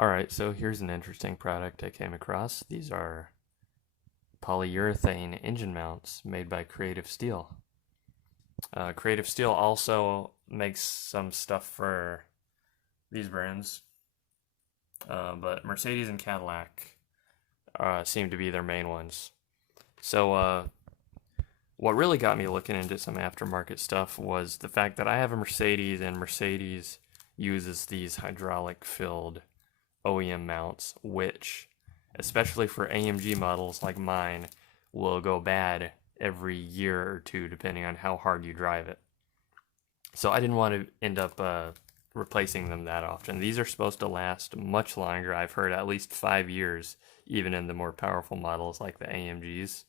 Alright, so here's an interesting product I came across. These are polyurethane engine mounts made by Creative Steel. Creative Steel also makes some stuff for these brands, but Mercedes and Cadillac seem to be their main ones. So, what really got me looking into some aftermarket stuff was the fact that I have a Mercedes, and Mercedes uses these hydraulic filled OEM mounts, which, especially for AMG models like mine, will go bad every year or two depending on how hard you drive it. So I didn't want to end up replacing them that often. These are supposed to last much longer. I've heard at least 5 years, even in the more powerful models like the AMGs.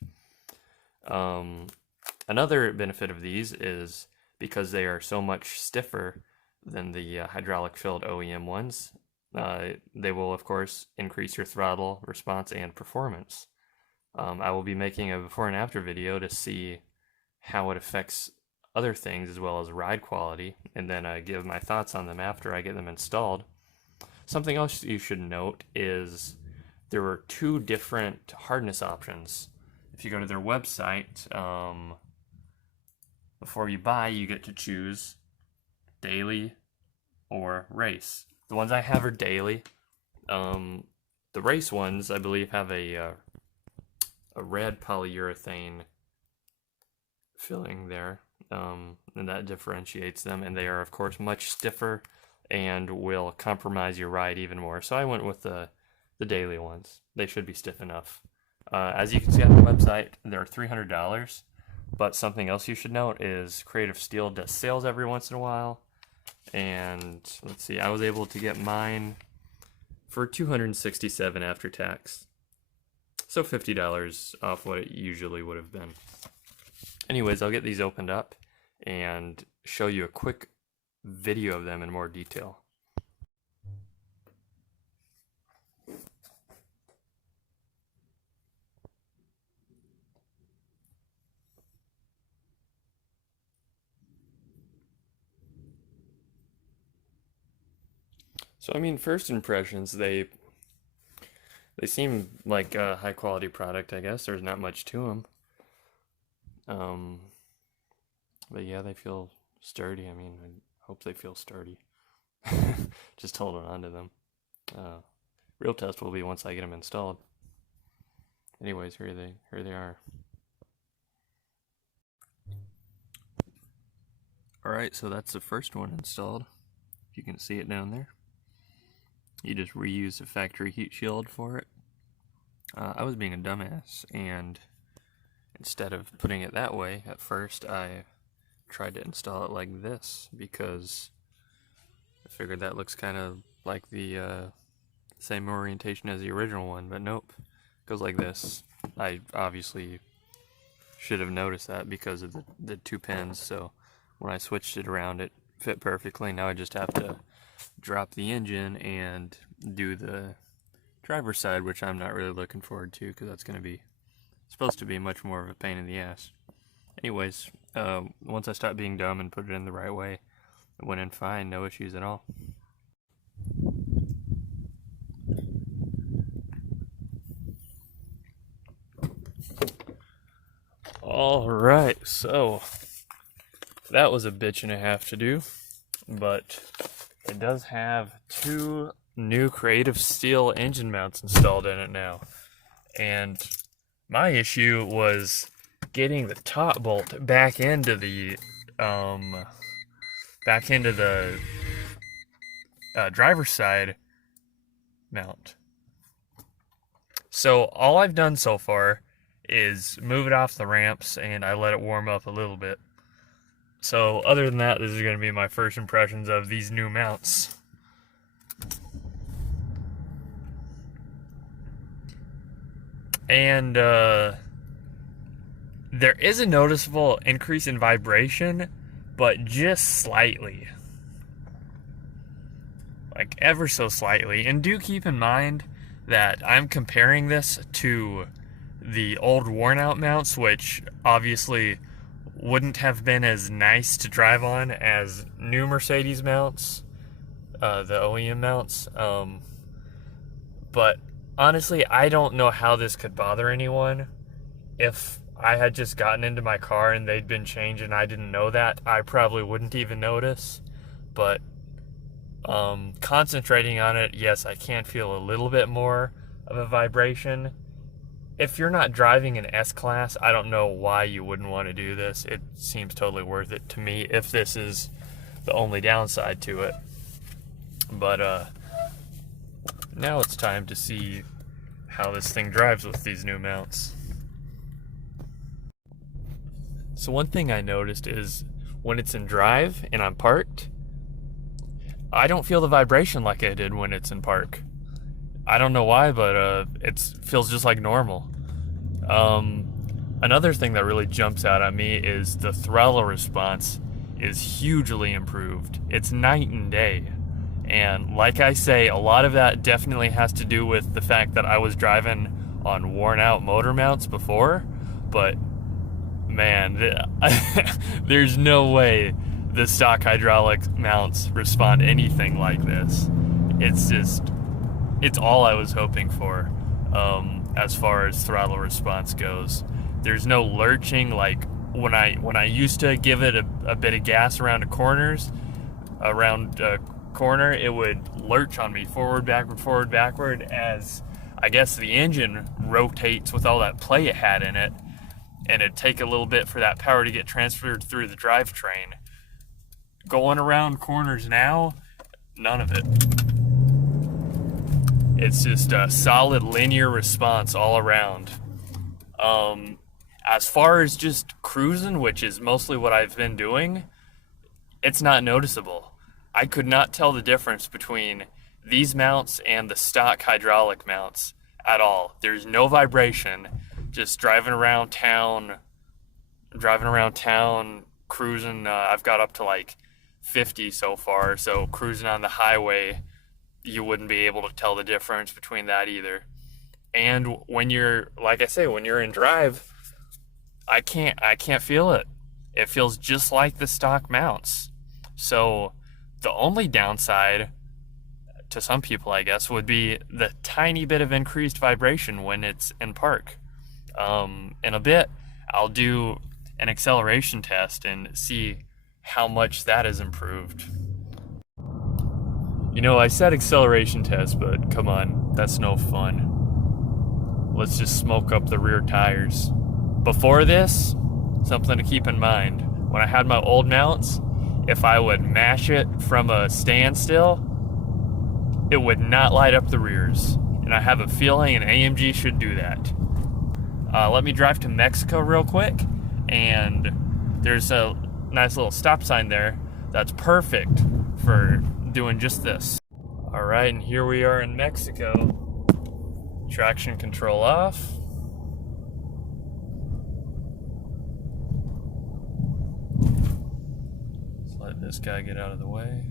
Another benefit of these is because they are so much stiffer than the hydraulic filled OEM ones, they will, of course, increase your throttle response and performance. I will be making a before and after video to see how it affects other things as well as ride quality, and then give my thoughts on them after I get them installed. Something else you should note is there were 2 different hardness options. If you go to their website, before you buy, you get to choose daily or race. The ones I have are daily. The race ones, I believe, have a red polyurethane filling there, and that differentiates them, and they are, of course, much stiffer and will compromise your ride even more. So I went with the daily ones. They should be stiff enough. As you can see on the website, they're $300, but something else you should note is Creative Steel does sales every once in a while. And let's see, I was able to get mine for $267 after tax. So $50 off what it usually would have been. Anyways, I'll get these opened up and show you a quick video of them in more detail. So, I mean, first impressions, they seem like a high quality product, I guess. There's not much to them. But yeah, they feel sturdy. I mean, I hope they feel sturdy. Just holding on to them. Real test will be once I get them installed. Anyways, here they are. Alright, so that's the first one installed. If you can see it down there. You just reuse a factory heat shield for it. I was being a dumbass, and instead of putting it that way at first, I tried to install it like this because I figured that looks kind of like the same orientation as the original one, but nope, it goes like this. I obviously should have noticed that because of the 2 pins, so when I switched it around, it fit perfectly. Now I just have to drop the engine and do the driver's side, which I'm not really looking forward to because that's going to be supposed to be much more of a pain in the ass. Anyways, once I stopped being dumb and put it in the right way, it went in fine, no issues at all. Alright, so that was a bitch and a half to do, but it does have 2 new Creative Steel engine mounts installed in it now. And my issue was getting the top bolt back into the driver's side mount. So all I've done so far is move it off the ramps, and I let it warm up a little bit. So other than that, this is going to be my first impressions of these new mounts. And there is a noticeable increase in vibration, but just slightly. Like ever so slightly. And do keep in mind that I'm comparing this to the old worn out mounts, which obviously wouldn't have been as nice to drive on as new Mercedes mounts, the OEM mounts. But honestly, I don't know how this could bother anyone. If I had just gotten into my car and they'd been changed and I didn't know that, I probably wouldn't even notice. But concentrating on it, yes, I can feel a little bit more of a vibration. If you're not driving an S-Class, I don't know why you wouldn't want to do this. It seems totally worth it to me if this is the only downside to it. But now it's time to see how this thing drives with these new mounts. So one thing I noticed is when it's in drive and I'm parked, I don't feel the vibration like I did when it's in park. I don't know why, but it feels just like normal. Another thing that really jumps out at me is the throttle response is hugely improved. It's night and day. And like I say, a lot of that definitely has to do with the fact that I was driving on worn out motor mounts before, but man, there's no way the stock hydraulic mounts respond anything like this. It's all I was hoping for as far as throttle response goes. There's no lurching like when I used to give it a bit of gas around a corner, it would lurch on me forward, backward as I guess the engine rotates with all that play it had in it, and it'd take a little bit for that power to get transferred through the drivetrain. Going around corners now, none of it. It's just a solid linear response all around. As far as just cruising, which is mostly what I've been doing, it's not noticeable. I could not tell the difference between these mounts and the stock hydraulic mounts at all. There's no vibration. Just driving around town, cruising. I've got up to like 50 so far, so cruising on the highway, you wouldn't be able to tell the difference between that either. And when you're, like I say, when you're in drive, I can't feel it. It feels just like the stock mounts. So the only downside to some people, I guess, would be the tiny bit of increased vibration when it's in park. In a bit, I'll do an acceleration test and see how much that has improved. You know, I said acceleration test, but come on, that's no fun. Let's just smoke up the rear tires. Before this, something to keep in mind, when I had my old mounts, if I would mash it from a standstill, it would not light up the rears. And I have a feeling an AMG should do that. Let me drive to Mexico real quick, and there's a nice little stop sign there that's perfect for doing just this. All right, and here we are in Mexico. Traction control off. Let's let this guy get out of the way.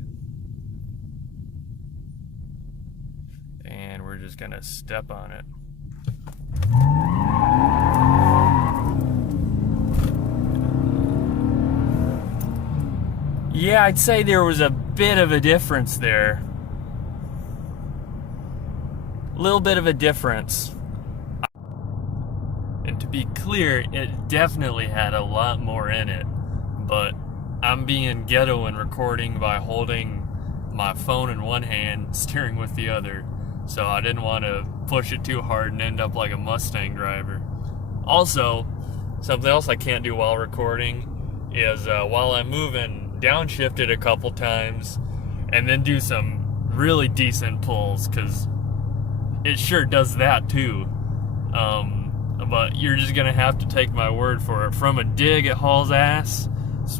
And we're just gonna step on it. Yeah, I'd say there was a bit of a difference there. A little bit of a difference. And to be clear, it definitely had a lot more in it. But I'm being ghetto and recording by holding my phone in one hand, steering with the other. So I didn't want to push it too hard and end up like a Mustang driver. Also, something else I can't do while recording is while I'm moving, downshift it a couple times and then do some really decent pulls, because it sure does that too. But you're just gonna have to take my word for it. From a dig, it hauls ass,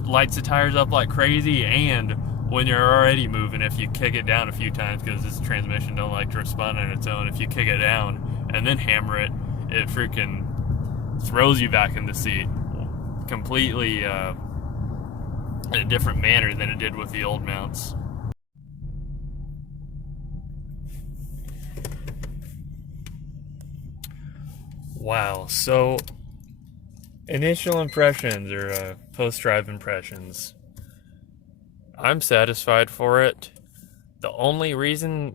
lights the tires up like crazy, and when you're already moving, if you kick it down a few times, because this transmission don't like to respond on its own, if you kick it down and then hammer it, it freaking throws you back in the seat completely in a different manner than it did with the old mounts. Wow, so initial impressions or post-drive impressions. I'm satisfied for it. The only reason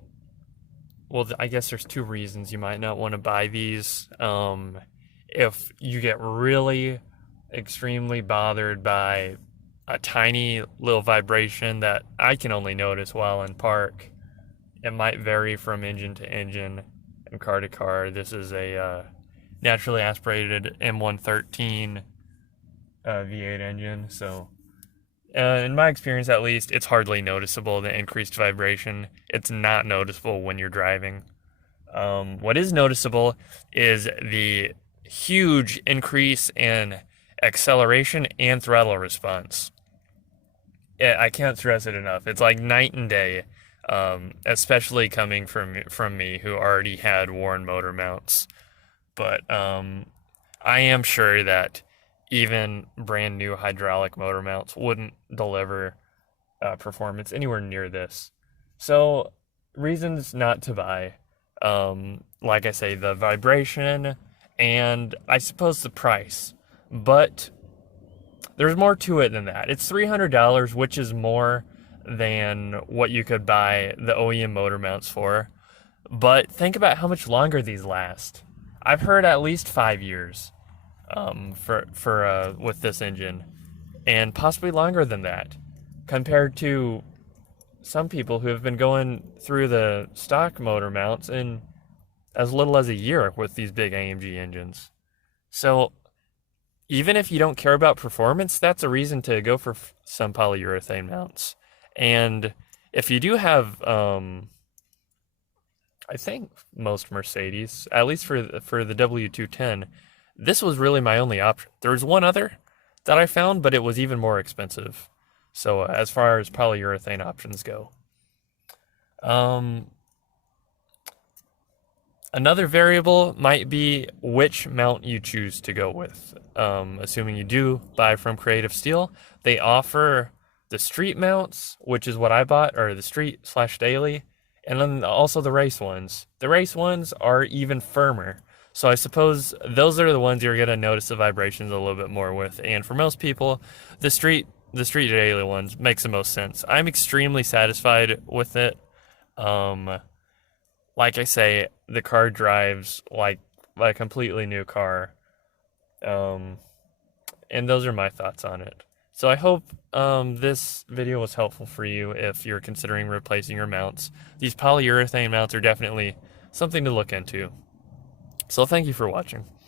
well, I guess there's two reasons you might not want to buy these. If you get really extremely bothered by a tiny little vibration that I can only notice while in park, it might vary from engine to engine and car to car. This is a naturally aspirated M113 V8 engine, so in my experience at least, it's hardly noticeable, the increased vibration. It's not noticeable when you're driving. What is noticeable is the huge increase in acceleration and throttle response. I can't stress it enough. It's like night and day, especially coming from me who already had worn motor mounts. But I am sure that even brand new hydraulic motor mounts wouldn't deliver performance anywhere near this. So, reasons not to buy. Like I say, the vibration and I suppose the price. But there's more to it than that. It's $300, which is more than what you could buy the OEM motor mounts for. But think about how much longer these last. I've heard at least 5 years for with this engine, and possibly longer than that, compared to some people who have been going through the stock motor mounts in as little as a year with these big AMG engines. So even if you don't care about performance, that's a reason to go for some polyurethane mounts. And if you do have, I think most Mercedes, at least for the W210, this was really my only option. There was one other that I found, but it was even more expensive. So as far as polyurethane options go. Another variable might be which mount you choose to go with. Assuming you do buy from Creative Steel, they offer the street mounts, which is what I bought, or the street/daily, and then also the race ones. The race ones are even firmer. So I suppose those are the ones you're going to notice the vibrations a little bit more with. And for most people, the street daily ones makes the most sense. I'm extremely satisfied with it. Like I say, the car drives like a completely new car. And those are my thoughts on it. So I hope this video was helpful for you if you're considering replacing your mounts. These polyurethane mounts are definitely something to look into. So thank you for watching.